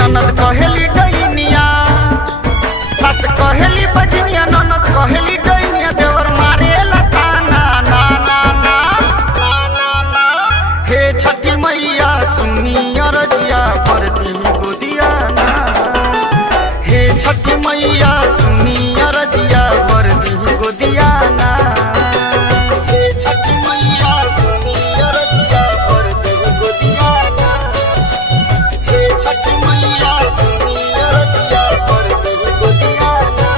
ननद कहेली डैनिया, सास कहेली बजनिया, ननद कहेली डैनिया, देवर मारे लताना ना ना ना ना ना। हे छठी मैया सुनी अरजिया भरती गोदिया ना, हे छठी मैया सुनी अरजिया भरती गोदिया ना, हे छठी मैया सुनी अरजिया भरती गोदिया ना, हे छठी मैया सुनी अरजिया भरती गोदिया ना।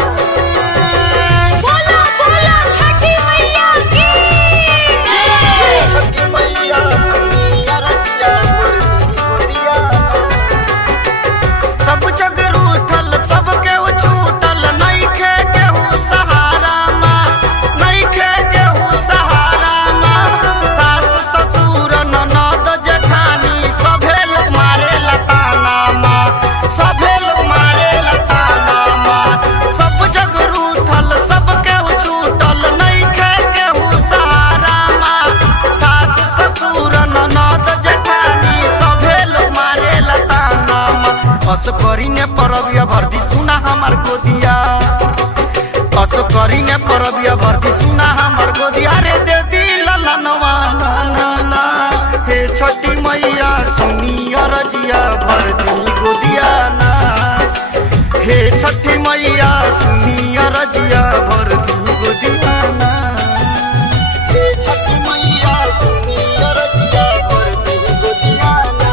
बोला बोला छठी मैया की, हे छठी मैया सुनी अरजिया भरती गोदिया ना। सब जग रूठल सबके छूटल, नइखे केहू सहारा माँ, नइखे केहू सहारा माँ। सास ससुर ननद जेठानी सभे लोग मारे लताना माँ, सभे लोग मारे लताना माँ। सब जग रूठल सबके छूटल, नइखे केहू सहारा माँ। सास ससुर ननद जेठानी सभे लोग मारे लताना माँ। अस करीने परबिया भरती सुना हमार गोदिया, अस करीने परबिया भरती सुना हमार गोदिया, रे दे दी ललनवा ना ना ना। हे छठी मैया सुनी अरजिया भरती गोदिया ना, हे छठी मैया सुनी अरजिया भरती गोदिया ना, हे छठी मैया सुनी अरजिया भरती गोदिया ना,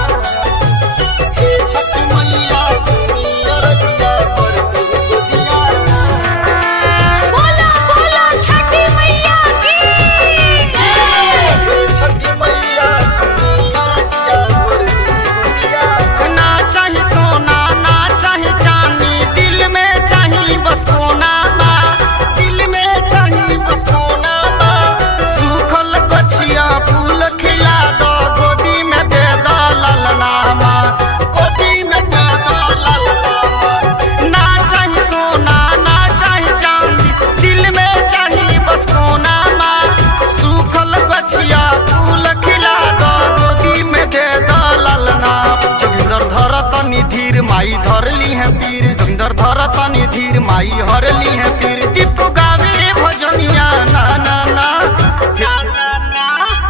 हे छठी मैया सुनी अरजिया भरती गोदिया ना। बोला बोला छठी मैया की, हे छठी मैया सुनी अरजिया भरती गोदिया ना। ना चाही सोना ना चाही चांदी, दिल में चाही बस कोना बा, दिल में चाही बस कोना बा। सूखल गछिया फूल खिला दो, गोदी में दे दो ललना माँ, गोदी में दे दो ललना माँ। ना चाही सोना ना चाही चांदी, दिल में चाही बस कोना माँ। सूखल गछिया फूल खिला दो, गोदी में दे दो ललना। जोगिंदर धर तनी धीर माई धरली है पीर, जोगिंदर धर तनी धीर माई हरली है पीर। दीप गावे भजनिया ना ना ना,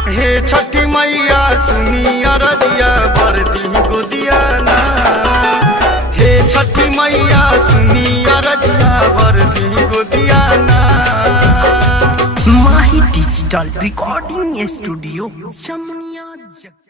हे छठी मैया सुनी अरजिया भरती गोदिया ना, हे छठी मैया सुनी अरजिया भरती गोदिया ना। माही डिजिटल रिकॉर्डिंग स्टूडियो जमुनिया जग।